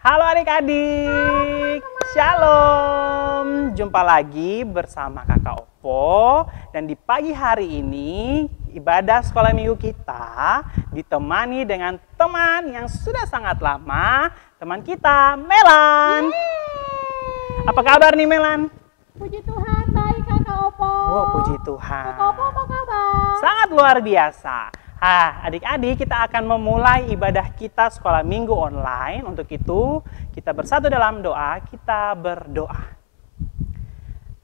Halo adik-adik, Shalom. Jumpa lagi bersama Kakak Opo. Dan di pagi hari ini, ibadah sekolah minggu kita ditemani dengan teman yang sudah sangat lama. Teman kita, Melan. Apa kabar nih, Melan? Puji Tuhan, baik Kakak Opo. Oh, puji Tuhan. Kakak Opo apa kabar? Sangat luar biasa. Adik-adik, kita akan memulai ibadah kita sekolah minggu online. Untuk itu, kita bersatu dalam doa, kita berdoa.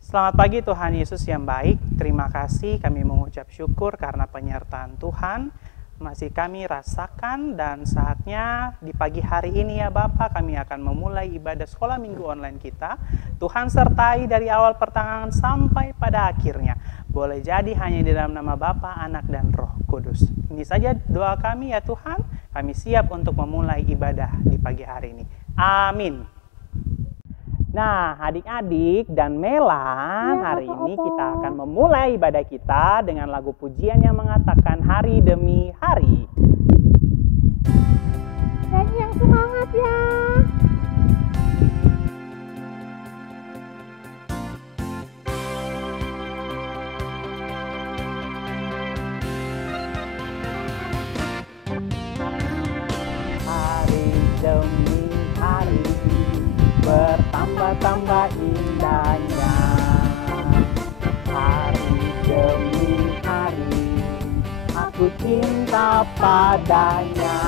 Selamat pagi Tuhan Yesus yang baik. Terima kasih kami mengucap syukur karena penyertaan Tuhan masih kami rasakan, dan saatnya di pagi hari ini ya Bapa, kami akan memulai ibadah sekolah minggu online kita. Tuhan sertai dari awal pertengahan sampai pada akhirnya. Boleh jadi hanya di dalam nama Bapa, Anak, dan Roh Kudus. Ini saja doa kami ya Tuhan. Kami siap untuk memulai ibadah di pagi hari ini. Amin. Nah, adik-adik dan Melan, hari ini kita akan memulai ibadah kita dengan lagu pujian yang mengatakan hari demi hari. Dan yang semangat ya. Hari demi hari bertambah-tambah indahnya. Hari demi hari aku cinta padanya.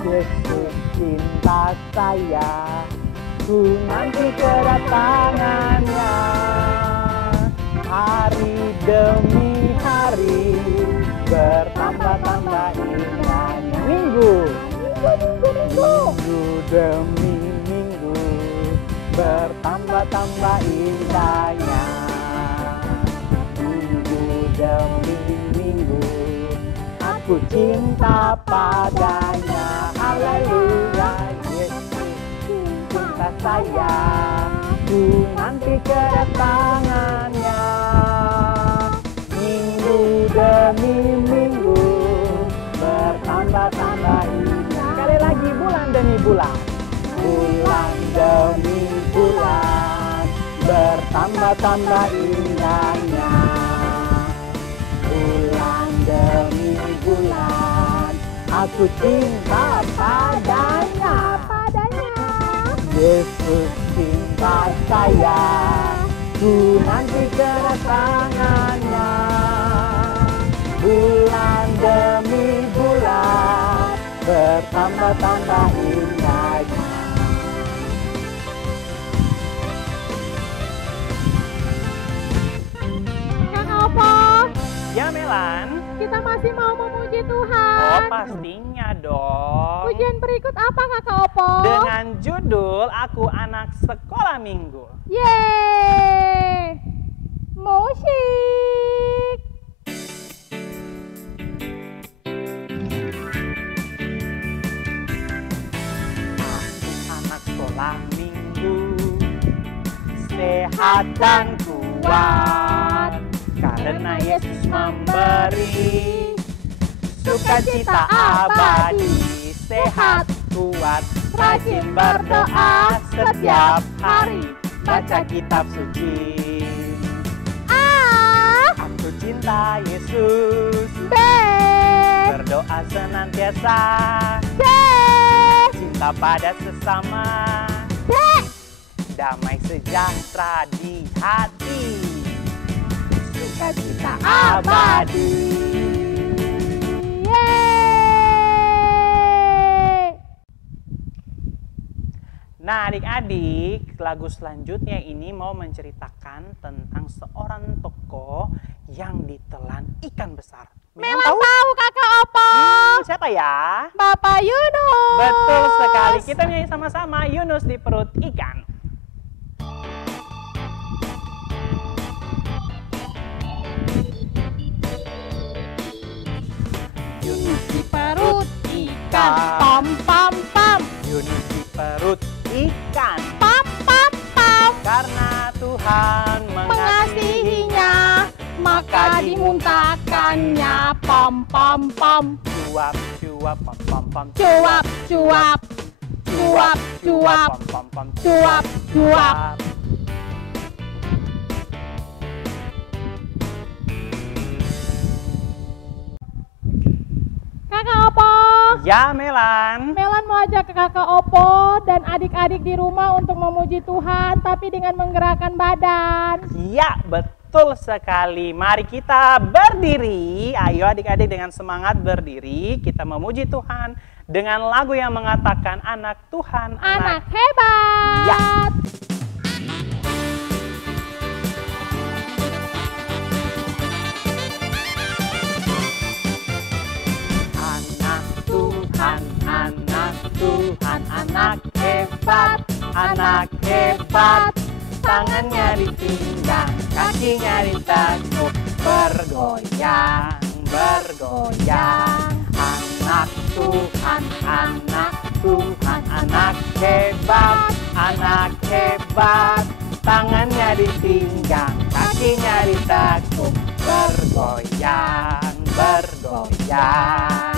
Yesus cinta saya, ku nanti kedatangannya. Hari demi hari bertambah-tambah indahnya. Minggu demi minggu bertambah-tambah indahnya. Minggu demi minggu aku cinta padanya. Haleluya, Yesus cinta saya, ku nanti kedatangannya. Minggu demi minggu bertambah-tambah indah. Sekali lagi, bulan demi bulan. Bulan demi bulan bertambah-tambah indahnya. Bulan demi bulan aku cinta padanya. Yesus cinta saya, ku nanti kedatangannya. Bulan demi bulan bertambah-tambah indahnya. Kakak Opo, Ya Melan. kita masih mau memuji Oh Tuhan. pastinya dong. Pujian berikut apa Kakak Opo? Dengan judul Aku Anak Sekolah Minggu. Yeay, musik. Aku anak sekolah minggu, sehat dan kuat, karena Yesus memberi sukacita abadi. Sehat, kuat, rajin berdoa setiap hari, baca kitab suci. A, Aku cinta Yesus, B, berdoa senantiasa, C, cinta pada sesama, D. damai sejahtera di hati, sukacita abadi. Yeay. Nah adik-adik, lagu selanjutnya ini mau menceritakan tentang seorang tokoh yang ditelan ikan besar. Melan tahu Kakak Opo. Siapa ya? Bapak Yunus. Betul sekali, kita nyanyi sama-sama Yunus di perut ikan. Yunus di perut ikan, Pam pam pam. Yunus di perut ikan, Pam pam pam. karena Tuhan Mengasihinya, maka dimuntahkannya. Pam pam pam. Cuap, cuap, pam, pam, pam. Cuap cuap. cuap, pom, pom, cuap, cuap. Kakak Opo, Ya, Melan. Melan mau ajak ke kakak Opo dan adik-adik di rumah untuk memuji Tuhan, tapi dengan menggerakkan badan. Ya, betul sekali. Mari kita berdiri. Ayo adik-adik dengan semangat berdiri. Kita memuji Tuhan dengan lagu yang mengatakan anak Tuhan, Anak hebat. Ya. Anak Tuhan, anak hebat, anak hebat. Tangannya ditinggang, kakinya ditekuk, bergoyang, bergoyang. Anak Tuhan, anak Tuhan, anak hebat, anak hebat. Tangannya ditinggang, kakinya ditekuk, bergoyang, bergoyang.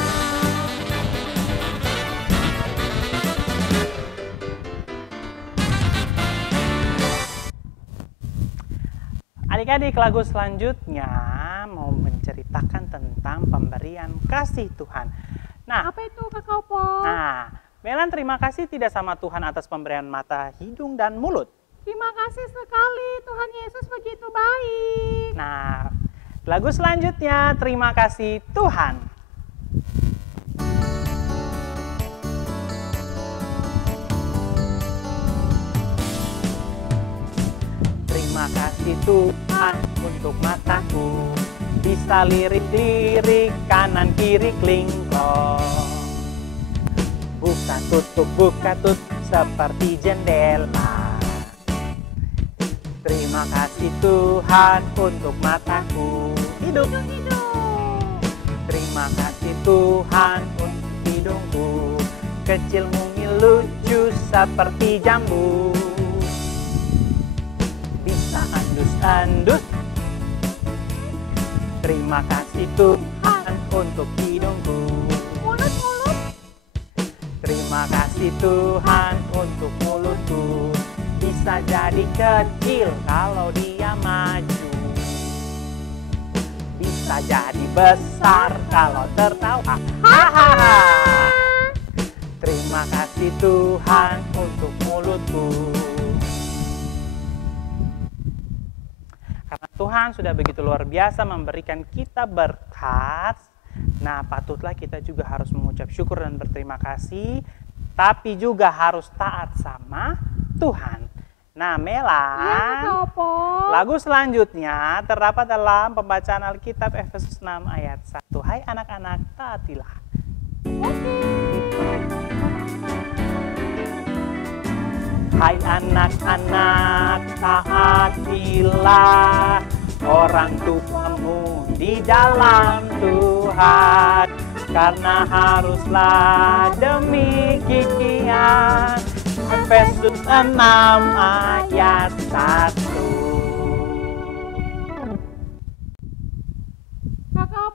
Adik-adik, lagu selanjutnya mau menceritakan tentang pemberian kasih Tuhan. Nah, Apa itu kakak Opo? Melan terima kasih tidak sama Tuhan atas pemberian mata, hidung, dan mulut. Terima kasih sekali, Tuhan Yesus begitu baik. Nah, lagu selanjutnya terima kasih Tuhan. Terima kasih Tuhan untuk mataku, bisa lirik-lirik kanan kiri klingklong. Buka tutup seperti jendela. Terima kasih Tuhan untuk mataku, hidup. Terima kasih Tuhan untuk hidungku, kecil mungil lucu seperti jambu. Bisa andus-andus. Terima kasih Tuhan untuk hidungku. Mulut-mulut. Terima kasih Tuhan untuk mulutku, bisa jadi kecil kalau dia maju, bisa jadi besar kalau tertawa. Hahaha. Terima kasih Tuhan untuk mulutku. Karena Tuhan sudah begitu luar biasa memberikan kita berkat, nah patutlah kita juga harus mengucap syukur dan berterima kasih, tapi juga harus taat sama Tuhan. Nah, Iya Melan, kakak Opo. lagu selanjutnya terdapat dalam pembacaan Alkitab Efesus 6 ayat 1. Hai anak-anak, taatilah. Hai anak-anak, taatilah orang tuamu di dalam Tuhan, karena haruslah demikian. Efesus 6 ayat 1. Kakak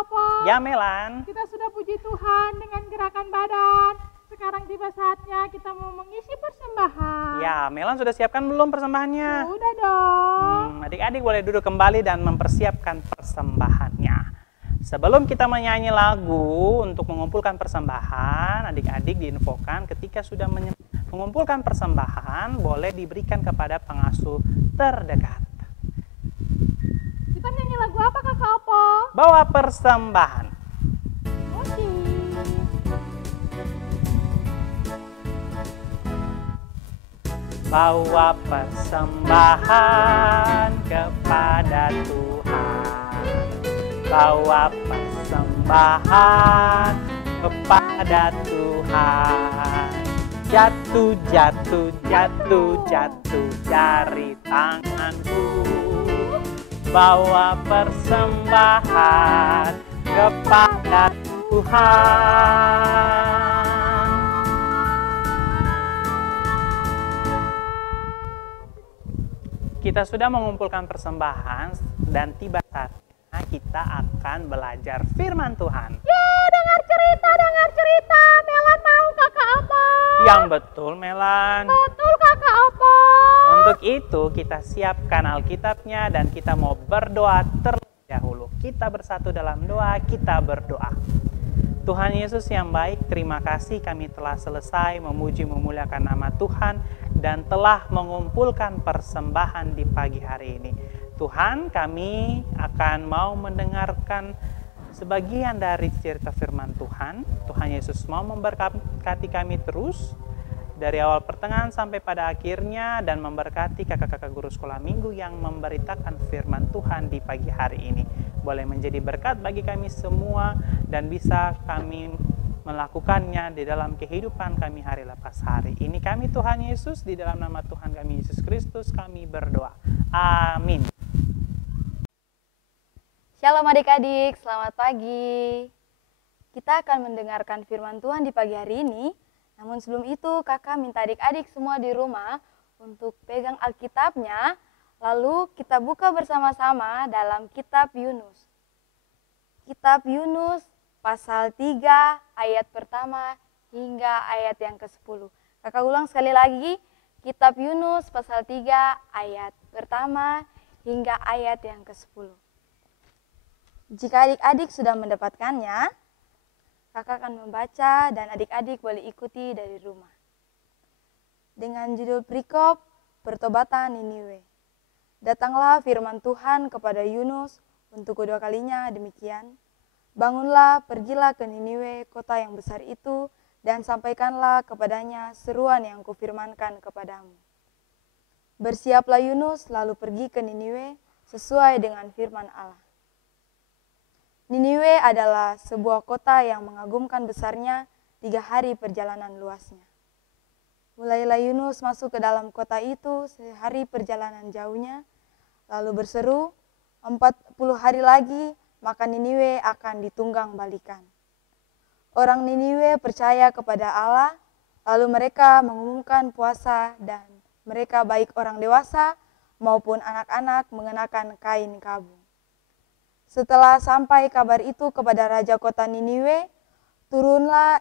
Opo. Ya Melan, Kita sudah puji Tuhan dengan gerakan badan. Sekarang tiba saatnya kita mau mengisi persembahan. ya Melan sudah siapkan belum persembahannya? Udah dong. Adik-adik boleh duduk kembali dan mempersiapkan persembahannya. Sebelum kita menyanyi lagu untuk mengumpulkan persembahan, adik-adik diinfokan ketika sudah mengumpulkan persembahan, boleh diberikan kepada pengasuh terdekat. Kita nyanyi lagu apa kakak Opo? Bawa persembahan. Oke. Bawa persembahan kepada Tuhan. Bawa persembahan kepada Tuhan. Jatuh, jatuh, jatuh, jatuh jari tanganku. Bawa persembahan kepada Tuhan. Kita sudah mengumpulkan persembahan dan tiba saatnya kita akan belajar firman Tuhan. Dengar cerita, dengar cerita. Melan mau kakak Opo. Yang betul, Melan. Betul, Kakak Opo. Untuk itu kita siapkan Alkitabnya dan kita mau berdoa terlebih dahulu. Kita bersatu dalam doa, kita berdoa. Tuhan Yesus yang baik, terima kasih kami telah selesai memuji memuliakan nama Tuhan dan telah mengumpulkan persembahan di pagi hari ini. Tuhan, kami akan mau mendengarkan sebagian dari cerita firman Tuhan. Tuhan Yesus mau memberkati kami terus dari awal pertengahan sampai pada akhirnya dan memberkati kakak-kakak guru sekolah minggu yang memberitakan firman Tuhan di pagi hari ini. Boleh menjadi berkat bagi kami semua dan bisa kami melakukannya di dalam kehidupan kami hari lepas hari. Ini kami Tuhan Yesus, di dalam nama Tuhan kami Yesus Kristus kami berdoa. Amin. Shalom adik-adik, selamat pagi. Kita akan mendengarkan firman Tuhan di pagi hari ini. Namun sebelum itu kakak minta adik-adik semua di rumah untuk pegang Alkitabnya. Lalu kita buka bersama-sama dalam kitab Yunus. Kitab Yunus pasal 3 ayat pertama hingga ayat yang ke-10. Kakak ulang sekali lagi, kitab Yunus pasal 3 ayat pertama hingga ayat yang ke-10. Jika adik-adik sudah mendapatkannya, kakak akan membaca dan adik-adik boleh ikuti dari rumah. Dengan judul perikop, Pertobatan Niniwe. Datanglah firman Tuhan kepada Yunus untuk kedua kalinya demikian. Bangunlah, pergilah ke Niniwe, kota yang besar itu, dan sampaikanlah kepadanya seruan yang kufirmankan kepadamu. Bersiaplah Yunus lalu pergi ke Niniwe sesuai dengan firman Allah. Niniwe adalah sebuah kota yang mengagumkan besarnya 3 hari perjalanan luasnya. Mulailah Yunus masuk ke dalam kota itu sehari perjalanan jauhnya, lalu berseru, 40 hari lagi maka Niniwe akan ditunggang balikan. Orang Niniwe percaya kepada Allah, lalu mereka mengumumkan puasa dan mereka baik orang dewasa maupun anak-anak mengenakan kain kabung. Setelah sampai kabar itu kepada raja kota Niniwe, turunlah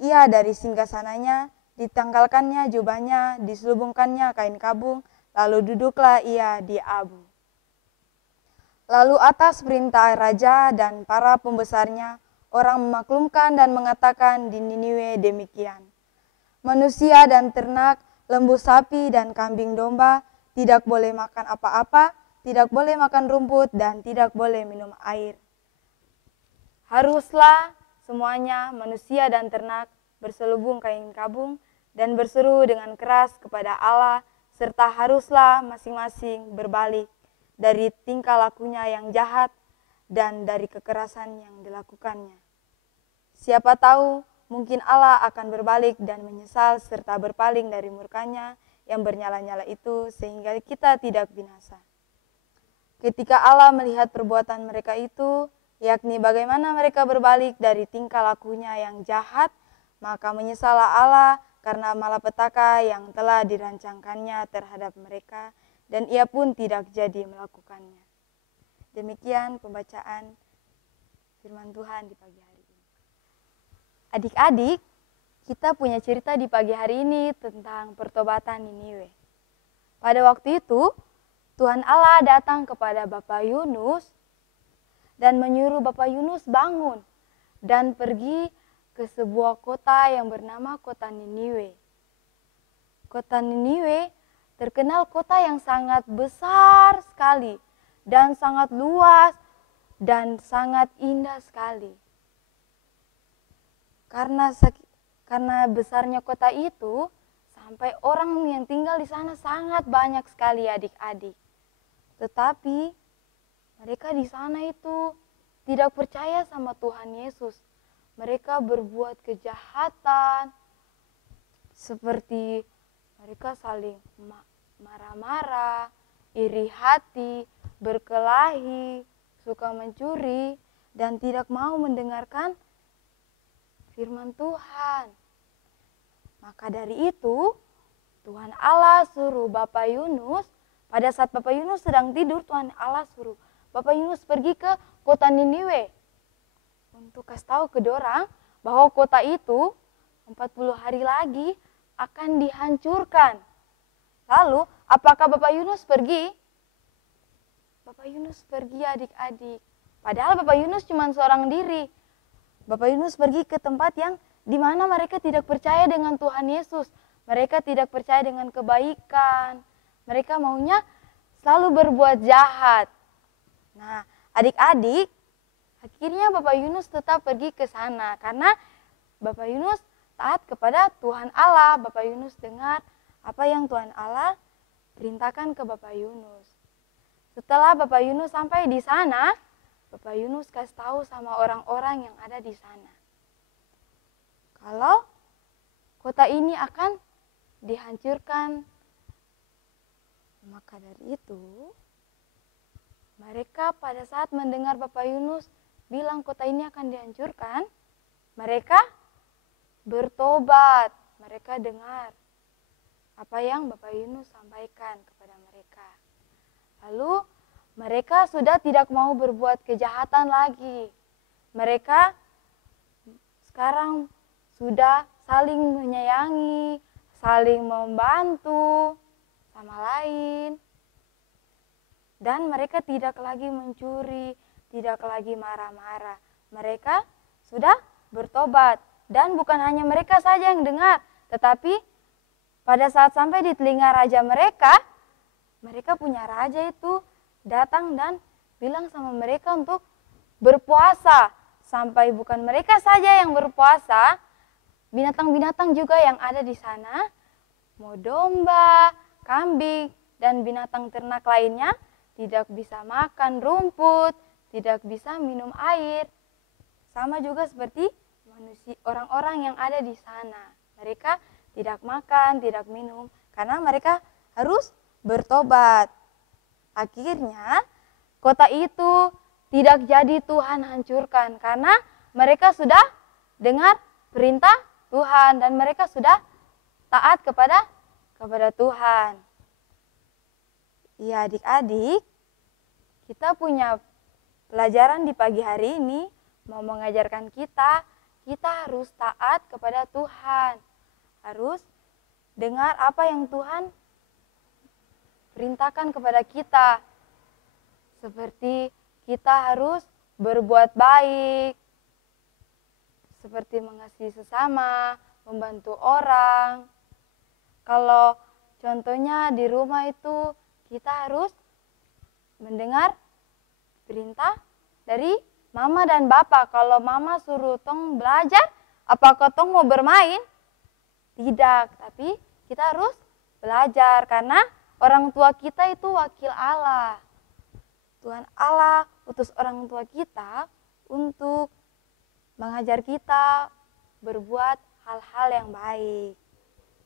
ia dari singgasananya, ditanggalkannya jubahnya, diselubungkannya kain kabung, lalu duduklah ia di abu. Lalu atas perintah raja dan para pembesarnya, orang memaklumkan dan mengatakan di Niniwe demikian. Manusia dan ternak, lembu sapi dan kambing domba tidak boleh makan apa-apa, tidak boleh makan rumput, dan tidak boleh minum air. Haruslah semuanya manusia dan ternak berselubung kain kabung dan berseru dengan keras kepada Allah, serta haruslah masing-masing berbalik dari tingkah lakunya yang jahat dan dari kekerasan yang dilakukannya. Siapa tahu mungkin Allah akan berbalik dan menyesal serta berpaling dari murkanya yang bernyala-nyala itu sehingga kita tidak binasa. Ketika Allah melihat perbuatan mereka itu, yakni bagaimana mereka berbalik dari tingkah lakunya yang jahat, maka menyesallah Allah karena malapetaka yang telah dirancangkannya terhadap mereka, dan ia pun tidak jadi melakukannya. Demikian pembacaan firman Tuhan di pagi hari ini. Adik-adik, kita punya cerita di pagi hari ini tentang pertobatan Niniwe. Pada waktu itu, Tuhan Allah datang kepada Bapak Yunus dan menyuruh Bapak Yunus bangun dan pergi ke sebuah kota yang bernama kota Niniwe. Kota Niniwe terkenal kota yang sangat besar sekali dan sangat luas dan sangat indah sekali. Karena besarnya kota itu, sampai orang yang tinggal di sana sangat banyak sekali adik-adik. Tetapi mereka di sana itu tidak percaya sama Tuhan Yesus. Mereka berbuat kejahatan, seperti mereka saling marah-marah, iri hati, berkelahi, suka mencuri, dan tidak mau mendengarkan firman Tuhan. Maka dari itu, Tuhan Allah suruh Bapak Yunus. Pada saat Bapak Yunus sedang tidur, Tuhan Allah suruh Bapak Yunus pergi ke kota Niniwe. Untuk kasih tahu ke dorang bahwa kota itu 40 hari lagi akan dihancurkan. Lalu, apakah Bapak Yunus pergi? Bapak Yunus pergi adik-adik. Padahal Bapak Yunus cuma seorang diri. Bapak Yunus pergi ke tempat yang di mana mereka tidak percaya dengan Tuhan Yesus. Mereka tidak percaya dengan kebaikan. Mereka maunya selalu berbuat jahat. Nah, adik-adik, akhirnya Bapak Yunus tetap pergi ke sana. Karena Bapak Yunus taat kepada Tuhan Allah. Bapak Yunus dengar apa yang Tuhan Allah perintahkan ke Bapak Yunus. Setelah Bapak Yunus sampai di sana, Bapak Yunus kasih tahu sama orang-orang yang ada di sana. Kalau kota ini akan dihancurkan. Maka dari itu, mereka pada saat mendengar Bapak Yunus bilang kota ini akan dihancurkan, mereka bertobat. Mereka dengar apa yang Bapak Yunus sampaikan kepada mereka. Lalu mereka sudah tidak mau berbuat kejahatan lagi. Mereka sekarang sudah saling menyayangi, saling membantu sama lain. Dan mereka tidak lagi mencuri, tidak lagi marah-marah. Mereka sudah bertobat. Dan bukan hanya mereka saja yang dengar, tetapi pada saat sampai di telinga raja mereka punya raja itu datang dan bilang sama mereka untuk berpuasa. Sampai bukan mereka saja yang berpuasa, binatang-binatang juga yang ada di sana, mau domba, kambing, dan binatang ternak lainnya tidak bisa makan rumput, tidak bisa minum air. Sama juga seperti manusia, orang-orang yang ada di sana. Mereka tidak makan, tidak minum, karena mereka harus bertobat. Akhirnya, kota itu tidak jadi Tuhan hancurkan, karena mereka sudah dengar perintah Tuhan, dan mereka sudah taat kepada Tuhan. Ya adik-adik, kita punya pelajaran di pagi hari ini, mau mengajarkan kita harus taat kepada Tuhan. Harus dengar apa yang Tuhan perintahkan kepada kita. Seperti kita harus berbuat baik. Seperti mengasihi sesama, membantu orang. Kalau contohnya di rumah itu kita harus mendengar perintah dari mama dan bapak. Kalau mama suruh tong belajar, apakah tong mau bermain? Tidak, tapi kita harus belajar karena orang tua kita itu wakil Allah. Tuhan Allah utus orang tua kita untuk mengajar kita berbuat hal-hal yang baik.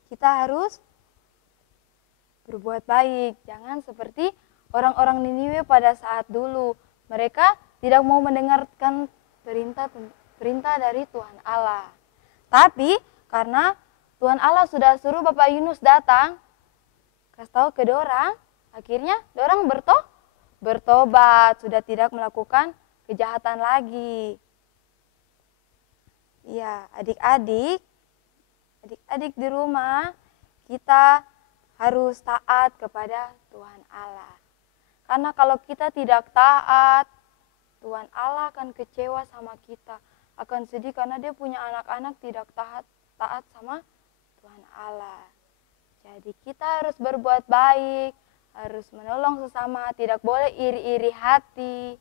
Kita harus berbuat baik, jangan seperti orang-orang Niniwe pada saat dulu. Mereka tidak mau mendengarkan perintah dari Tuhan Allah. Tapi karena Tuhan Allah sudah suruh Bapak Yunus datang, kasih tahu ke dorang, akhirnya dorang bertobat, sudah tidak melakukan kejahatan lagi. Ya, adik-adik di rumah, kita harus taat kepada Tuhan Allah. Karena kalau kita tidak taat, Tuhan Allah akan kecewa sama kita, akan sedih karena dia punya anak-anak tidak taat sama Tuhan Allah. Jadi kita harus berbuat baik, harus menolong sesama, tidak boleh iri-iri hati.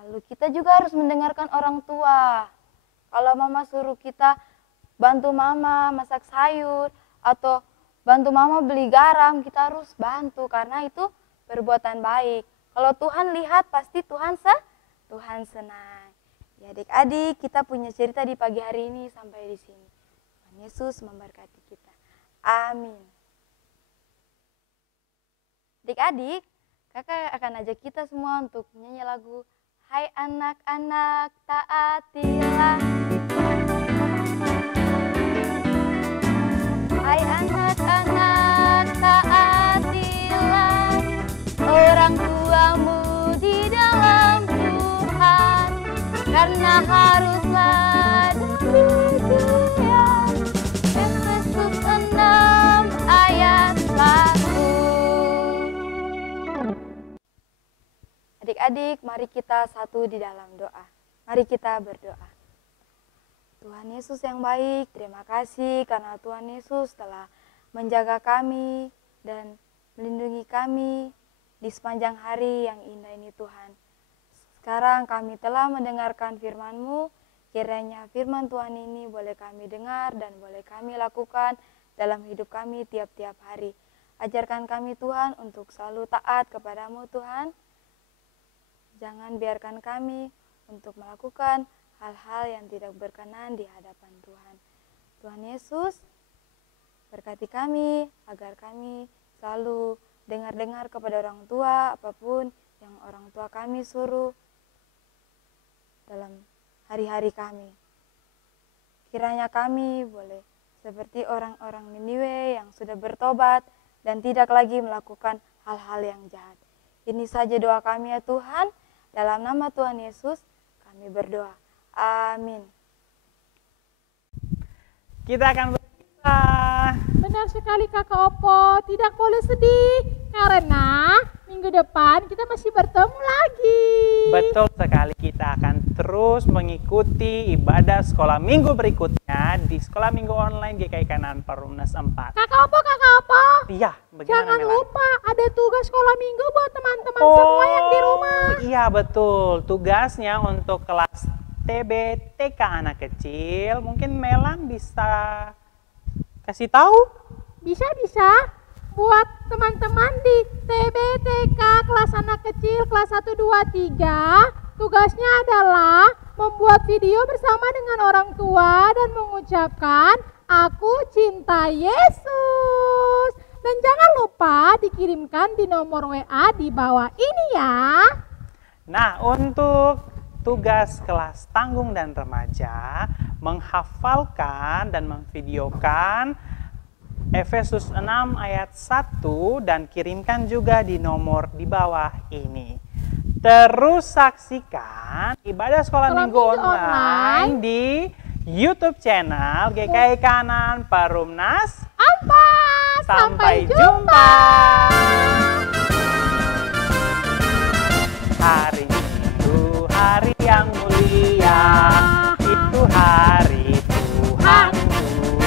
Lalu kita juga harus mendengarkan orang tua. Kalau mama suruh kita bantu mama masak sayur atau bantu mama beli garam, kita harus bantu karena itu perbuatan baik. Kalau Tuhan lihat pasti Tuhan senang. Ya adik-adik, kita punya cerita di pagi hari ini sampai di sini. Tuhan Yesus memberkati kita. Amin. Adik-adik, kakak akan ajak kita semua untuk nyanyi lagu Hai anak-anak taatilah. Hai anak-anak taatilah orang tuamu di dalam Tuhan, karena haruslah demikian. Dan Kristus adik-adik, mari kita satu di dalam doa. Mari kita berdoa. Tuhan Yesus yang baik, terima kasih karena Tuhan Yesus telah menjaga kami dan melindungi kami di sepanjang hari yang indah ini Tuhan. Sekarang kami telah mendengarkan firman-Mu, kiranya firman Tuhan ini boleh kami dengar dan boleh kami lakukan dalam hidup kami tiap-tiap hari. Ajarkan kami Tuhan untuk selalu taat kepada-Mu Tuhan. Jangan biarkan kami untuk melakukan hal-hal yang tidak berkenan di hadapan Tuhan. Tuhan Yesus, berkati kami agar kami selalu dengar-dengar kepada orang tua apapun yang orang tua kami suruh dalam hari-hari kami. Kiranya kami boleh seperti orang-orang Niniwe yang sudah bertobat dan tidak lagi melakukan hal-hal yang jahat. Ini saja doa kami ya Tuhan, dalam nama Tuhan Yesus kami berdoa. Amin. Kita akan berpisah. Benar sekali Kakak Opo, tidak boleh sedih karena minggu depan kita masih bertemu lagi. Betul sekali, kita akan terus mengikuti ibadah sekolah minggu berikutnya di sekolah minggu online GKI Kanan Perumnas 4. Kakak Opo, Iya, bagaimana jangan Melan? lupa ada tugas sekolah minggu buat teman-teman semua yang di rumah. Iya betul, tugasnya untuk kelas TB TK anak kecil. Mungkin Melan bisa kasih tahu? Bisa buat teman-teman di TBTK kelas anak kecil kelas 1, 2, 3. Tugasnya adalah membuat video bersama dengan orang tua dan mengucapkan aku cinta Yesus. Dan jangan lupa dikirimkan di nomor WA di bawah ini ya. Nah, untuk tugas kelas tanggung dan remaja menghafalkan dan memvideokan Efesus 6 ayat 1 dan kirimkan juga di nomor di bawah ini. Terus saksikan ibadah sekolah minggu online di YouTube channel GKI Kanan Perumnas 4. Sampai jumpa. Hari Minggu, hari yang mulia, itu hari Tuhanmu.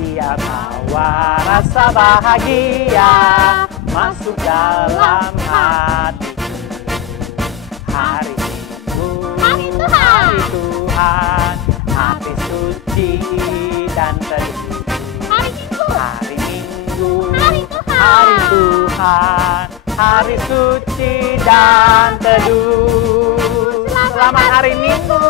Ia bawa rasa bahagia masuk dalam hatiku. Hari Minggu, hari Tuhan, hati suci dan teduh. Hari Minggu, hari Tuhan, hari suci dan teduh. Selamat hari Minggu.